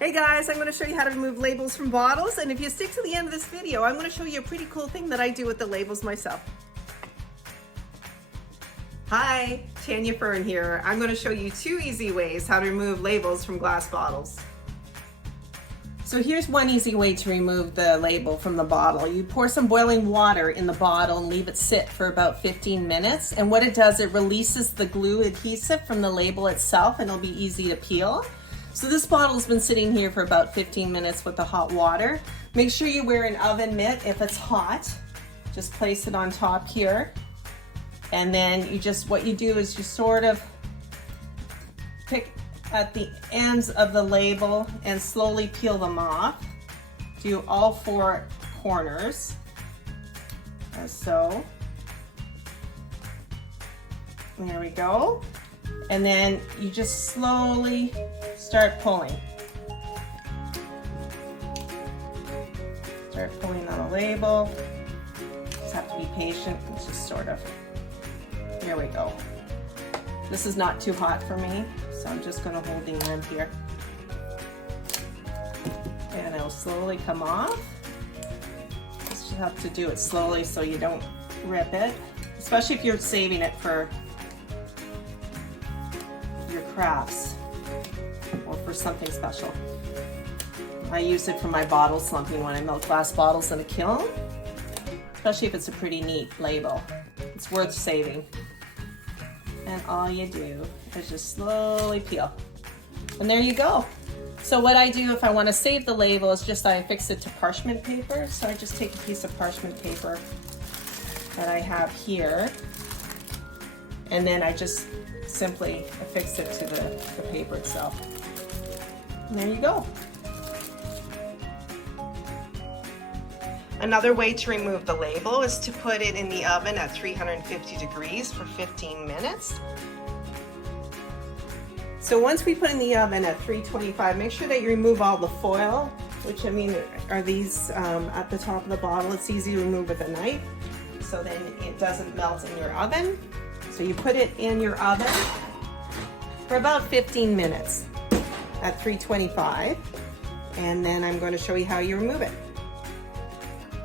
Hey guys, I'm going to show you how to remove labels from bottles, and if you stick to the end of this video, I'm going to show you a pretty cool thing that I do with the labels myself. Hi, Tanya Fern here. I'm going to show you 2 easy ways how to remove labels from glass bottles. So here's one easy way to remove the label from the bottle. You pour some boiling water in the bottle and leave it sit for about 15 minutes. And what it does, it releases the glue adhesive from the label itself, and it'll be easy to peel. So this bottle's been sitting here for about 15 minutes with the hot water. Make sure you wear an oven mitt if it's hot. Just place it on top here. And then what you do is you sort of pick at the ends of the label and slowly peel them off. Do all 4 corners, as so. There we go. And then you just slowly start pulling. Start pulling on the label. Just have to be patient. It's just sort of, here we go. This is not too hot for me, so I'm just gonna hold the end here. And it'll slowly come off. Just have to do it slowly so you don't rip it, especially if you're saving it for your crafts or for something special. I use it for my bottle slumping when I melt glass bottles in a kiln, especially if it's a pretty neat label. It's worth saving. And all you do is just slowly peel. And there you go. So what I do if I want to save the label is just I affix it to parchment paper. So I just take a piece of parchment paper that I have here, and then I just simply affix it to the paper itself. And there you go. Another way to remove the label is to put it in the oven at 350 degrees for 15 minutes. So once we put in the oven at 325, make sure that you remove all the foil, which I mean are these at the top of the bottle. It's easy to remove with a knife, so then it doesn't melt in your oven. So you put it in your oven for about 15 minutes at 325, and then I'm going to show you how you remove it.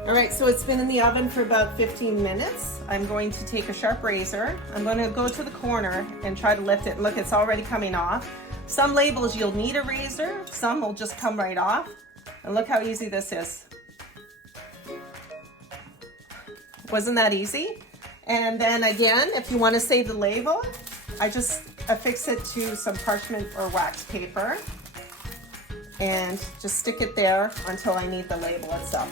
All right, so it's been in the oven for about 15 minutes. I'm going to take a sharp razor. I'm going to go to the corner and try to lift it. Look, it's already coming off. Some labels you'll need a razor, some will just come right off. And look how easy this is. Wasn't that easy? And then again, if you want to save the label, I just affix it to some parchment or wax paper and just stick it there until I need the label itself.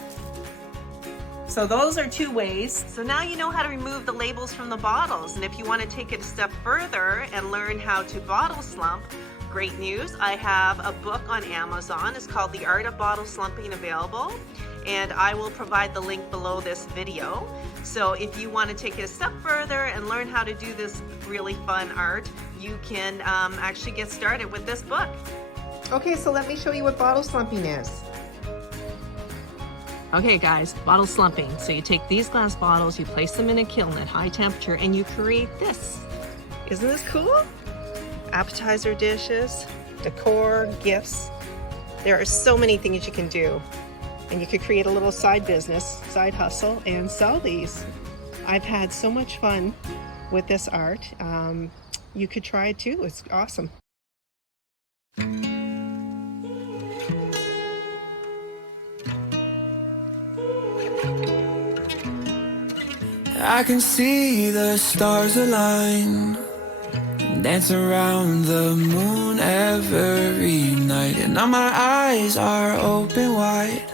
So those are 2 ways. So now you know how to remove the labels from the bottles. And if you want to take it a step further and learn how to bottle slump, great news. I have a book on Amazon. It's called The Art of Bottle Slumping available. And I will provide the link below this video. So if you want to take it a step further and learn how to do this really fun art, you can actually get started with this book. Okay, so let me show you what bottle slumping is. Okay guys, bottle slumping. So you take these glass bottles, you place them in a kiln at high temperature, and you create this. Isn't this cool? Appetizer dishes, decor, gifts. There are so many things you can do. And you could create a little side business, side hustle, and sell these. I've had so much fun with this art. You could try it too, it's awesome. I can see the stars align, dance around the moon every night, and now my eyes are open wide.